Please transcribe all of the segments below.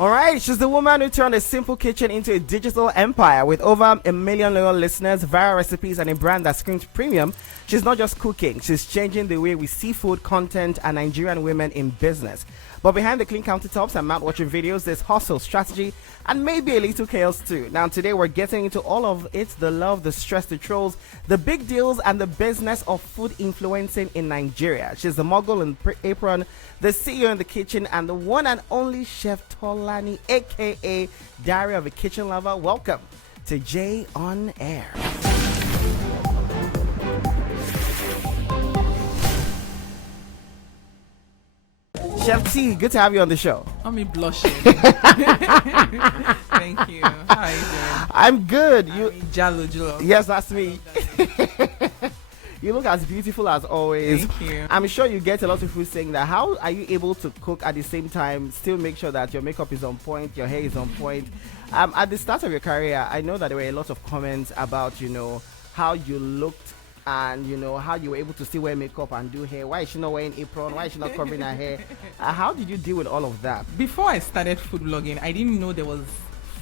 All right, she's the woman who turned a simple kitchen into a digital empire with over 1 million loyal listeners, viral recipes, and a brand that screams premium. She's not just cooking, she's changing the way we see food, content, and Nigerian women in business. But behind the clean countertops and mouth-watering videos, there's hustle, strategy, and maybe a little chaos too. Now, today we're getting into all of it: the love, the stress, the trolls, the big deals, and the business of food influencing in Nigeria. She's the Mogul in apron, the CEO in the kitchen, and the one and only Chef Tolani, aka Diary of a Kitchen Lover. Welcome to J on Air. Chef T, good to have you on the show. I'm blushing. Thank you. How are you doing? I'm good. Jalo. Yes, that's me. You look as beautiful as always. Thank you. I'm sure you get a lot of people saying that. How are you able to cook at the same time, still make sure that your makeup is on point, your hair is on point? At the start of your career, I know that there were a lot of comments about, how you looked and, how you were able to still wear makeup and do hair. Why is she not wearing apron? Why is she not covering her hair? How did you deal with all of that? Before I started food blogging, I didn't know there was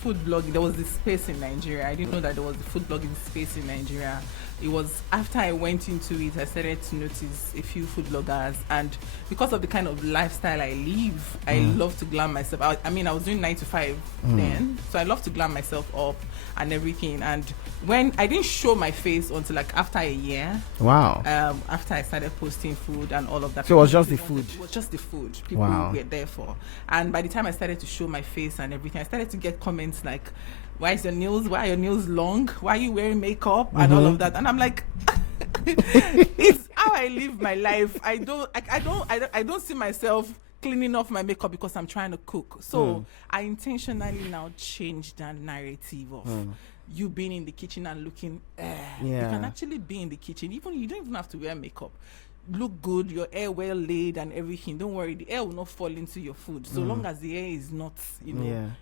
food blogging. There was this space in Nigeria. I didn't know that there was a food blogging space in Nigeria. It was after I went into it, I started to notice a few food bloggers, and because of the kind of lifestyle I live, I love to glam myself. I was doing 9 to 5 then, so I love to glam myself up and everything. And when I didn't show my face until like after a year, wow, after I started posting food and all of that. So it was just the food. It was just the food people were there for. And by the time I started to show my face and everything, I started to get comments like, why are your nails long? Why are you wearing makeup? And all of that. And I'm like, it's how I live my life. I don't see myself cleaning off my makeup because I'm trying to cook. So I intentionally now changed that narrative of you being in the kitchen and looking, you can actually be in the kitchen. You don't even have to wear makeup. Look good, your hair well laid and everything. Don't worry, the hair will not fall into your food so long as the hair is not,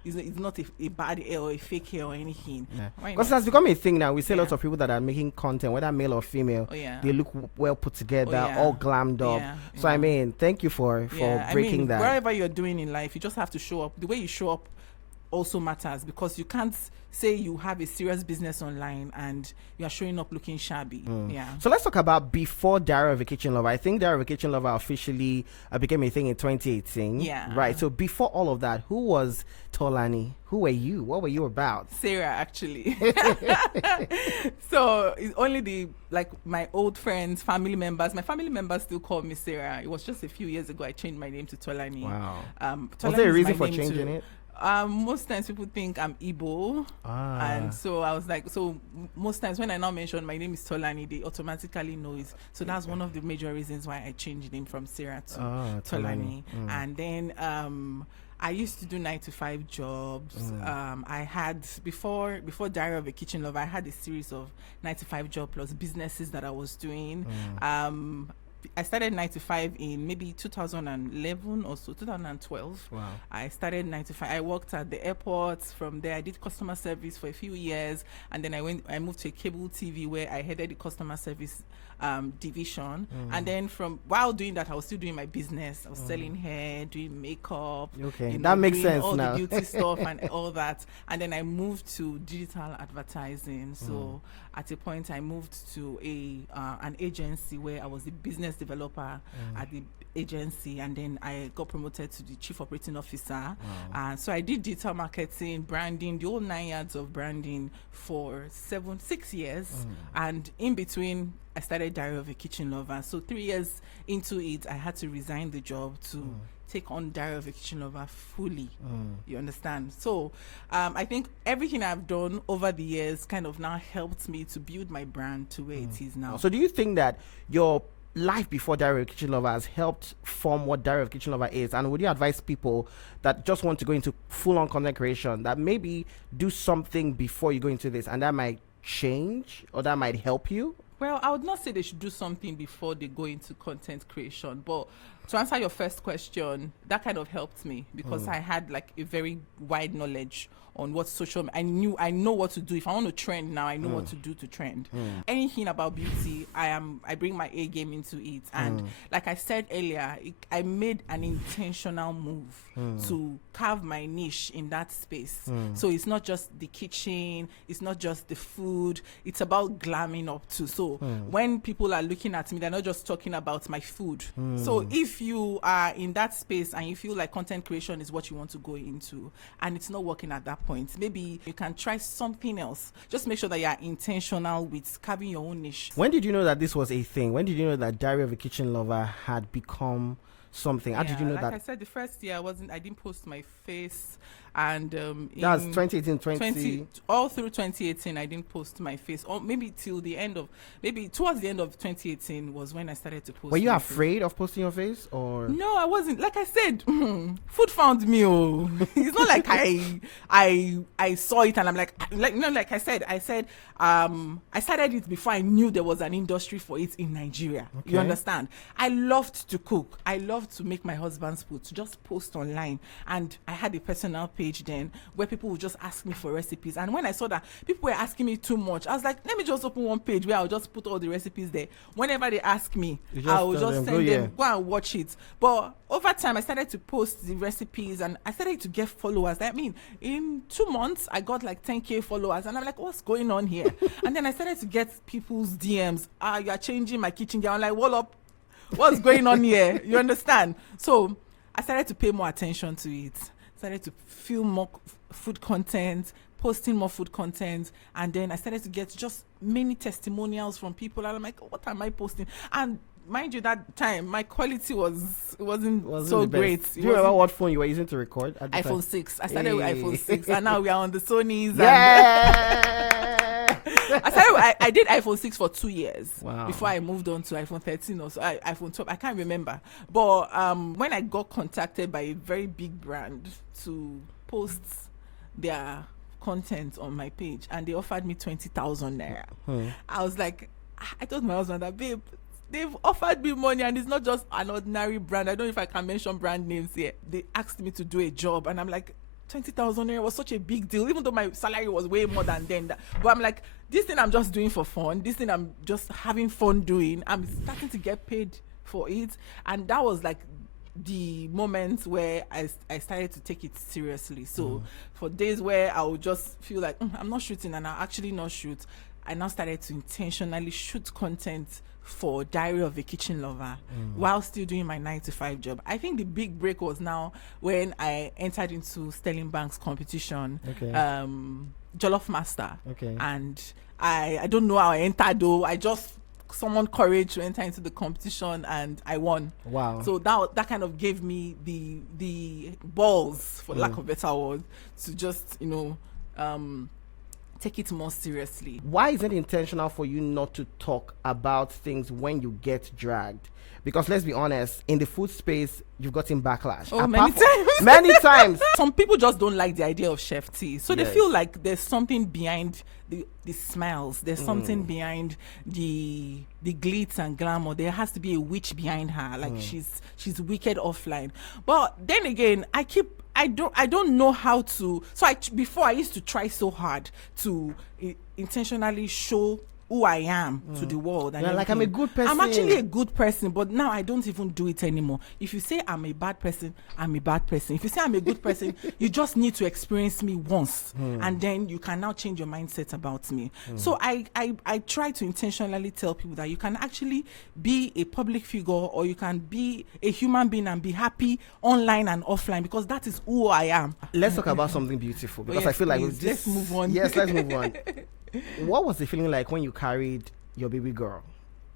it's not a bad hair or a fake hair or anything. Because it has become a thing now. We see lots of people that are making content, whether male or female. They look well put together, all glammed up. So I mean, thank you for breaking that. Wherever you're doing in life, you just have to show up. The way you show up also matters, because you can't say you have a serious business online and you are showing up looking shabby. So let's talk about before Diary of a Kitchen Lover. I think Diary of a Kitchen Lover officially became a thing in 2018. Right. So before all of that, who was Tolani? Who were you? What were you about? Sarah, actually. So it's only my old friends, family members. My family members still call me Sarah. It was just a few years ago I changed my name to Tolani. Wow. Was there a reason for changing it? Most times people think I'm Igbo, and so I was like, most times when I now mention my name is Tolani, they automatically know it. So that's one of the major reasons why I changed name from Sarah to Tolani. And then I used to do 9 to 5 jobs. I had before Diary of a Kitchen Lover, I had a series of 9 to 5 job plus businesses that I was doing. I started 9 to 5 in maybe 2011 or so, 2012. Wow. I started 9 to 5. I worked at the airport. From there, I did customer service for a few years, and then I moved to a cable TV where I headed the customer service division. And then while doing that, I was still doing my business. I was selling hair, doing makeup. Okay, that makes sense all now. The beauty stuff and all that. And then I moved to digital advertising. So at a point, I moved to an agency where I was the business developer at the agency, and then I got promoted to the chief operating officer. So I did digital marketing, branding, the whole 9 yards of branding for 6 years. And in between, I started Diary of a Kitchen Lover. So 3 years into it, I had to resign the job to take on Diary of a Kitchen Lover fully. You understand? So I think everything I've done over the years kind of now helped me to build my brand to where it is now. So do you think that your life before Diary of a Kitchen Lover has helped form what Diary of a Kitchen Lover is? And would you advise people that just want to go into full-on content creation that maybe do something before you go into this, and that might change or that might help you? Well, I would not say they should do something before they go into content creation, but to answer your first question, that kind of helped me because I had like a very wide knowledge on what I know what to do. If I want to trend now, I know what to do to trend. Anything about beauty, I bring my A game into it. And like I said earlier, I made an intentional move to carve my niche in that space. So it's not just the kitchen, it's not just the food, it's about glamming up too. So when people are looking at me, they're not just talking about my food. So if you are in that space and you feel like content creation is what you want to go into and it's not working at that point, maybe you can try something else. Just make sure that you are intentional with carving your own niche. When did you know that this was a thing? When did you know that Diary of a Kitchen Lover had become something? How did you know like that? Like I said, the first year I didn't post my face. And that's 2018, all through 2018 I didn't post my face, or maybe towards the end of 2018 was when I started to post. Were you afraid of posting your face, or? No, I wasn't. Like I said, food found me. It's not like I saw it and I'm like I said I started it before I knew there was an industry for it in Nigeria. Okay. You understand? I loved to cook. I loved to make my husband's food, to just post online, and I had a personal page then where people would just ask me for recipes. And when I saw that people were asking me too much, I was like, let me just open one page where I'll just put all the recipes there. Whenever they ask me, I will just send them, go and watch it. But over time, I started to post the recipes and I started to get followers. I mean, in 2 months, I got like 10K followers, and I'm like, what's going on here? And then I started to get people's DMs. You are changing my kitchen gear. I'm like, what up? What's going on here? You understand? So I started to pay more attention to it. Started to film more food content, posting more food content, and then I started to get just many testimonials from people, and I'm like, what am I posting? And mind you, that time my quality wasn't so great. Do you remember what phone you were using to record at the iPhone time? 6. I started with iPhone 6, and now we are on the Sonys. Yeah. I did iPhone 6 for 2 years before I moved on to iPhone 13 or so, iPhone 12. I can't remember. But when I got contacted by a very big brand to post their content on my page, and they offered me 20,000 naira, I was like, I told my husband that, babe, they've offered me money, and it's not just an ordinary brand. I don't know if I can mention brand names here. They asked me to do a job, and I'm like, 20,000 naira was such a big deal, even though my salary was way more than then. But I'm like, this thing I'm just doing for fun, this thing I'm just having fun doing, I'm starting to get paid for it. And that was like the moment where I started to take it seriously. So for days where I would just feel like I'm not shooting, and I'll actually not shoot, I now started to intentionally shoot content for Diary of a Kitchen Lover while still doing my 9-to-5 job. I think the big break was now when I entered into Sterling Bank's competition, Jollof Master. And I don't know how I entered though. I just summoned courage to enter into the competition and I won. Wow. So that kind of gave me the balls, for lack of a better word, to just, take it more seriously. Why is it intentional for you not to talk about things when you get dragged? Because let's be honest, in the food space, you've gotten backlash. Oh, many times. Many times. Some people just don't like the idea of chef tea. So they feel like there's something behind the smiles. There's something behind the glitz and glamour. There has to be a witch behind her. Like she's wicked offline. But then again, I don't know how to. So before I used to try so hard to intentionally show who I am to the world. And like, I'm a good person. I'm actually a good person, but now I don't even do it anymore. If you say I'm a bad person, I'm a bad person. If you say I'm a good person, you just need to experience me once, and then you can now change your mindset about me. So I try to intentionally tell people that you can actually be a public figure, or you can be a human being and be happy online and offline, because that is who I am. Let's talk about something beautiful, because I feel like let's move on. Yes, let's move on. What was the feeling like when you carried your baby girl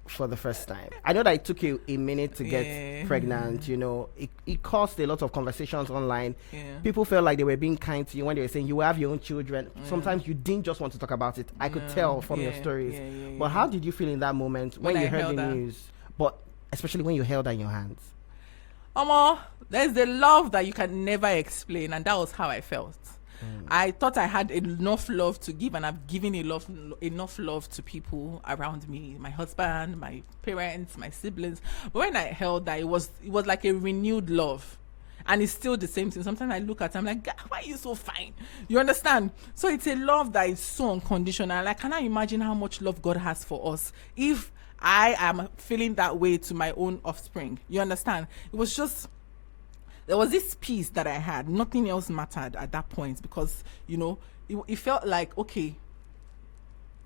for the first time? I know that it took you a minute to get pregnant. It caused a lot of conversations online. People felt like they were being kind to you when they were saying you will have your own children. Sometimes you didn't just want to talk about it. I could tell from your stories. But how did you feel in that moment when you heard the news? But especially when you held her in your hands. There's the love that you can never explain, and that was how I felt. I thought I had enough love to give, and I've given enough love to people around me, my husband, my parents, my siblings. But when I held that, it was like a renewed love. And it's still the same thing. Sometimes I look at it, I'm like, God, why are you so fine? You understand? So it's a love that is so unconditional. I cannot imagine how much love God has for us if I am feeling that way to my own offspring. You understand? It was just, there was this peace that I had. Nothing else mattered at that point because, it felt like, okay,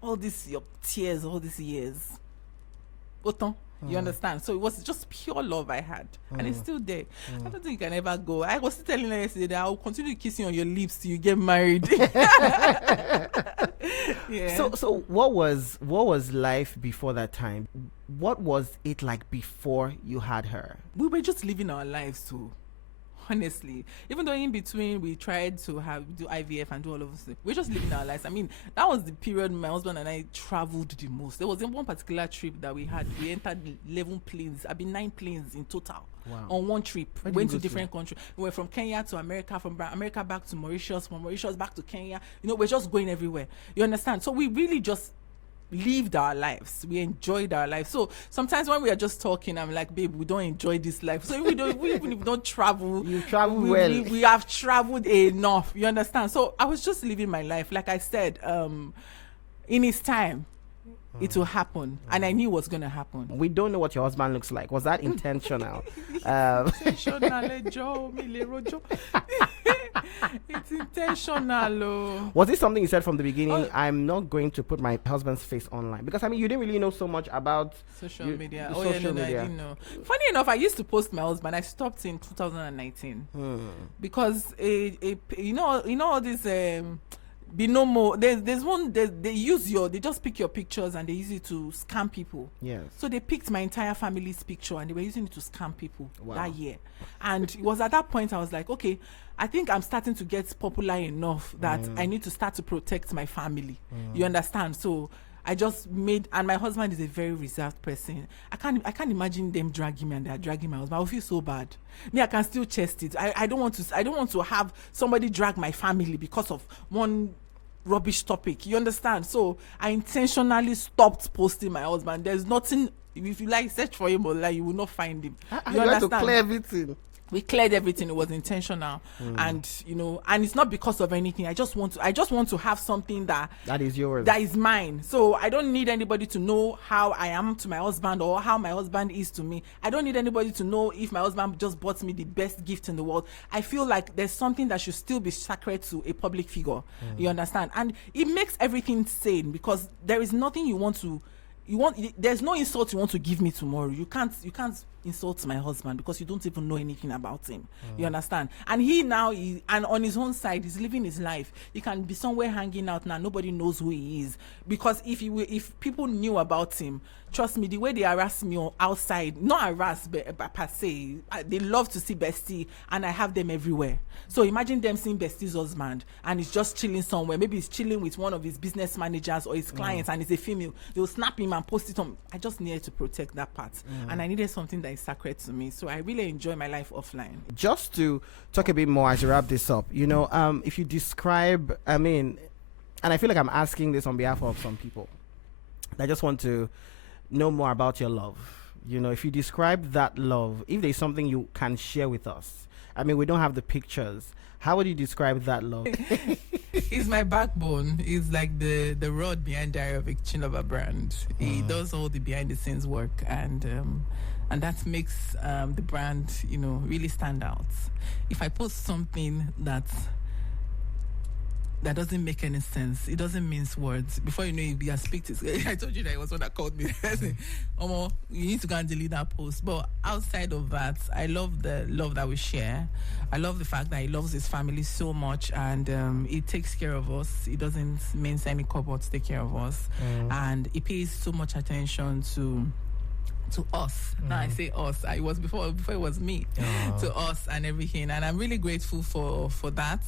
all this, your tears, all these years, autant. You understand? So it was just pure love I had. And it's still there. I don't think you can ever go. I was still telling her yesterday that I'll continue kissing on your lips till you get married. Yeah. So what was life before that time? What was it like before you had her? We were just living our lives too. Honestly, even though in between we tried to do IVF and do all of this, we're just living our lives. I mean, that was the period my husband and I traveled the most. There was one particular trip that we had. We entered 11 planes. 9 planes in total. Wow. On one trip. We went to different countries. We went from Kenya to America, from America back to Mauritius, from Mauritius back to Kenya. We're just going everywhere. You understand? So we really just lived our lives. We enjoyed our lives. So sometimes when we are just talking, I'm like, babe, we don't enjoy this life. So even if we don't travel, you travel well. We have traveled enough. You understand? So I was just living my life. Like I said, in his time, it will happen, and I knew it was going to happen. We don't know what your husband looks like. Was that intentional? It's intentional. Was this something you said from the beginning? I'm not going to put my husband's face online, because you didn't really know so much about social media. I didn't know. Funny enough, I used to post my husband. I stopped in 2019 because all this binomo. There's one. They just pick your pictures and they use it to scam people. Yes. So they picked my entire family's picture and they were using it to scam people. Wow. That year. And it was at that point I was like, okay, I think I'm starting to get popular enough that I need to start to protect my family. You understand? So I just and my husband is a very reserved person. I can't imagine them dragging me and they're dragging my husband. I will feel so bad. Me, I can still chest it. I don't want to have somebody drag my family because of one rubbish topic. You understand? So I intentionally stopped posting my husband. There's nothing. If you search for him online, you will not find him. You understand? To clear everything. We cleared everything. It was intentional, and and it's not because of anything. I just want to have something that is yours, that is mine. So I don't need anybody to know how I am to my husband or how my husband is to me. I don't need anybody to know if my husband just bought me the best gift in the world. I feel like there's something that should still be sacred to a public figure. You understand? And it makes everything sane, because there is nothing there's no insult you want to give me tomorrow. You can't insult my husband because you don't even know anything about him. You understand? And he now and on his own side, he's living his life. He can be somewhere hanging out now. Nobody knows who he is, because if people knew about him, trust me, the way they harass me outside, not harass but per se, they love to see Bestie, and I have them everywhere. So imagine them seeing Bestie's husband and he's just chilling somewhere. Maybe he's chilling with one of his business managers or his clients, and it's a female. They'll snap him and post it on. I just needed to protect that part, and I needed something that is sacred to me. So I really enjoy my life offline. Just to talk a bit more as you wrap this up, if you describe, and I feel like I'm asking this on behalf of some people that just want to know more about your love. If you describe that love, if there's something you can share with us. We don't have the pictures. How would you describe that love? It's my backbone. It's like the rod behind Diary of a KitchenLover brand. He does all the behind the scenes work, and that makes the brand, really stand out. If I post something that doesn't make any sense, it doesn't mince words, before you know it, you speak to. I told you that it was one that called me. You need to go and delete that post. But outside of that, I love the love that we share. I love the fact that he loves his family so much, and he takes care of us. He doesn't mince any cupboard to take care of us, and he pays so much attention to us. Now I say us. It was before it was me. To us and everything, and I'm really grateful for that,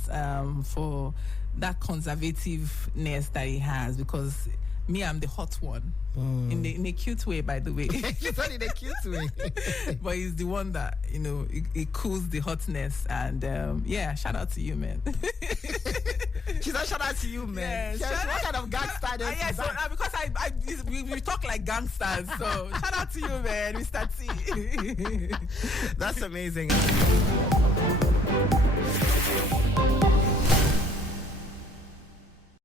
for that conservativeness that he has, because me, I'm the hot one. In a cute way, by the way. You said in a cute way. But he's the one that, it cools the hotness. And shout out to you, man. She said, shout out to you, man. Yes, What kind of gangster is yes, that? because we talk like gangsters. So shout out to you, man, Mr. T. That's amazing.